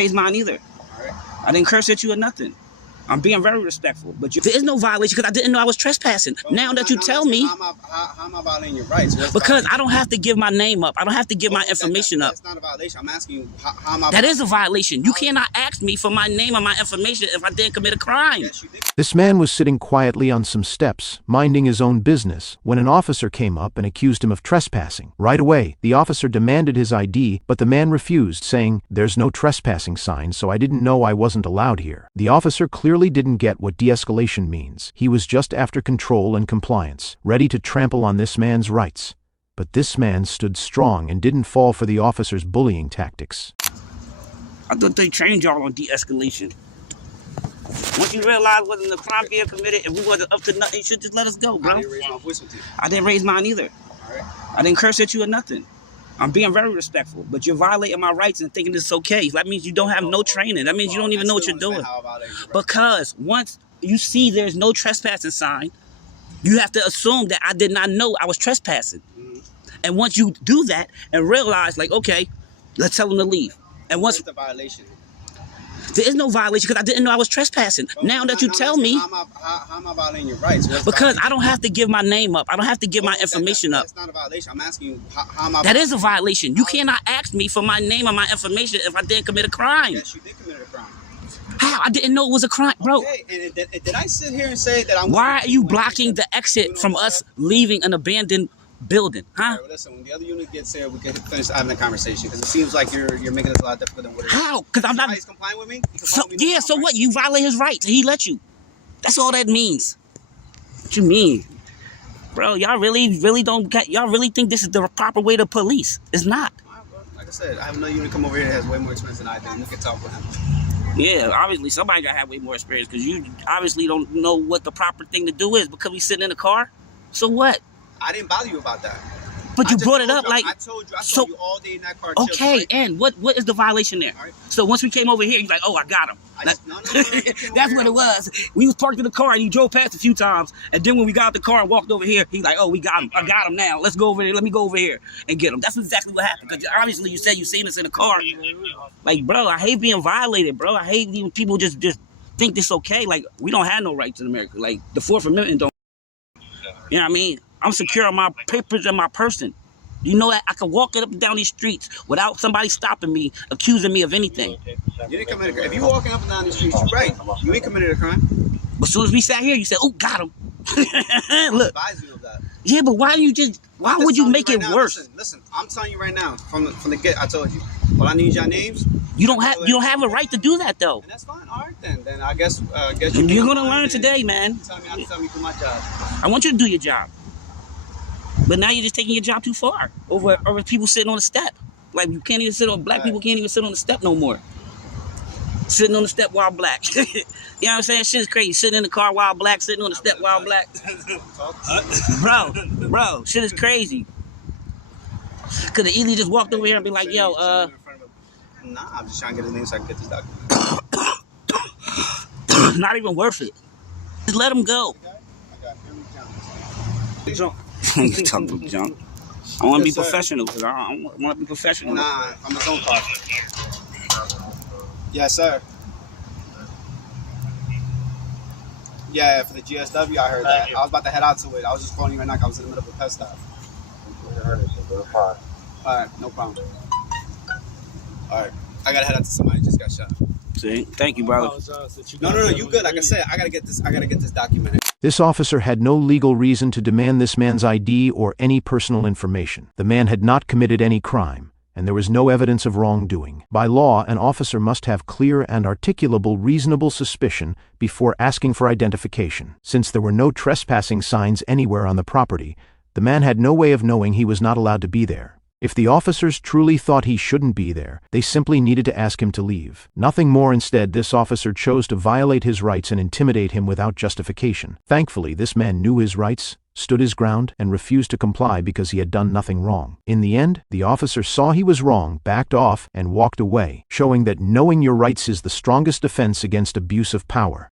raise mine either. I didn't curse at you or nothing. I'm being very respectful, but there is no violation because I didn't know I was trespassing. Bro, now that you tell me, how am I violating your rights? Because I don't have to give my name up. I don't have to give my information up. That's not a violation. I'm asking you, how am I? That is a violation. You cannot ask me for my name and my information if I didn't commit a crime. Yes, you did. This man was sitting quietly on some steps, minding his own business, when an officer came up and accused him of trespassing. Right away, the officer demanded his ID, but the man refused, saying, "There's no trespassing sign, so I didn't know I wasn't allowed here." The officer clearly didn't get what de-escalation means. He was just after control and compliance, ready to trample on this man's rights. But this man stood strong and didn't fall for the officer's bullying tactics. I thought they trained y'all on de-escalation. Once you realize wasn't a crime being committed, if we wasn't up to nothing, you should just let us go, bro. I didn't raise my voice with you. I didn't raise mine either. All right. I didn't curse at you or nothing. I'm being very respectful, but you're violating my rights and thinking it's okay. That means you don't have no training. That means you don't even know what you're doing. Because once you see there's no trespassing sign, you have to assume that I did not know I was trespassing. And once you do that and realize, like, okay, let's tell them to leave. And once the violation. There is no violation because I didn't know I was trespassing. Bro, now that you tell me, how am I violating your rights? Because I don't have to give my name up. I don't have to give my information up. That's not a violation. I'm asking you, how am I? That is a violation. You cannot ask me for my name and my information if I didn't commit a crime. Yes, you did commit a crime. How? I didn't know it was a crime, bro. Okay, and did I sit here and say that I'm... Why are you blocking the exit from us leaving an abandoned building, huh? Right, well, listen, when the other unit gets here, we can finish having a conversation because it seems like you're making this a lot difficult than what it is. How? Because I'm not... He's complying with me? So, yeah, so what? You violate his rights and he let you. That's all that means. What you mean? Bro, y'all really don't... Y'all really think this is the proper way to police? It's not. Like I said, I have another unit come over here that has way more experience than I do. We can talk with him. Yeah, obviously somebody gotta have way more experience because you obviously don't know what the proper thing to do is because we sitting in the car. So what? I didn't bother you about that. But you brought it up like... I told you all day in that car. Okay, and what is the violation there? Right. So once we came over here, you're like, oh, I got him. No, That's what it was. We was parked in the car and he drove past a few times. And then when we got out the car and walked over here, he's like, oh, we got him. I got him now. Let's go over there. Let me go over here and get him. That's exactly what happened. Because obviously you said you seen us in the car. Like, bro, I hate being violated, bro. I hate when people just think this okay. Like, we don't have no rights in America. Like, the Fourth Amendment don't. You know what I mean? I'm secure on my papers and my person. You know that I can walk it up and down these streets without somebody stopping me, accusing me of anything. You didn't commit a crime. If you walking up and down the streets, you're right. You ain't committed a crime. But as soon as we sat here, you said, "Oh, got him." Look. Advise you of that. Yeah, but why would you make it worse? Listen, I'm telling you right now, from the get, I told you. Well, I need your names. You don't have a right to do that though. And that's fine. All right then. Then I guess you're gonna learn today, man. Tell me to do my job. I want you to do your job. But now you're just taking your job too far over people sitting on the step. Like you can't even sit on black people can't even sit on the step no more. Sitting on the step while black. You know what I'm saying? Shit is crazy. Sitting in the car while black, sitting on the step while black. Bro, shit is crazy. Could have easily just walked over here and be like, yo, Nah, I'm just trying to get his name so I can get this document. Not even worth it. Just let him go. You talking junk. I want to be professional because I want to be professional. Nah, I'm his own car. Yes, sir. Yeah, for the GSW, I heard that. I was about to head out to it. I was just calling you right now because I was in the middle of a pet stop. All right, no problem. All right, I gotta head out to somebody just got shot. See, thank you, brother. No, you good. Like I said, I gotta get this documented. This officer had no legal reason to demand this man's ID or any personal information. The man had not committed any crime, and there was no evidence of wrongdoing. By law, an officer must have clear and articulable reasonable suspicion before asking for identification. Since there were no trespassing signs anywhere on the property, the man had no way of knowing he was not allowed to be there. If the officers truly thought he shouldn't be there, they simply needed to ask him to leave. Nothing more. Instead, this officer chose to violate his rights and intimidate him without justification. Thankfully, this man knew his rights, stood his ground, and refused to comply because he had done nothing wrong. In the end, the officer saw he was wrong, backed off, and walked away, showing that knowing your rights is the strongest defense against abuse of power.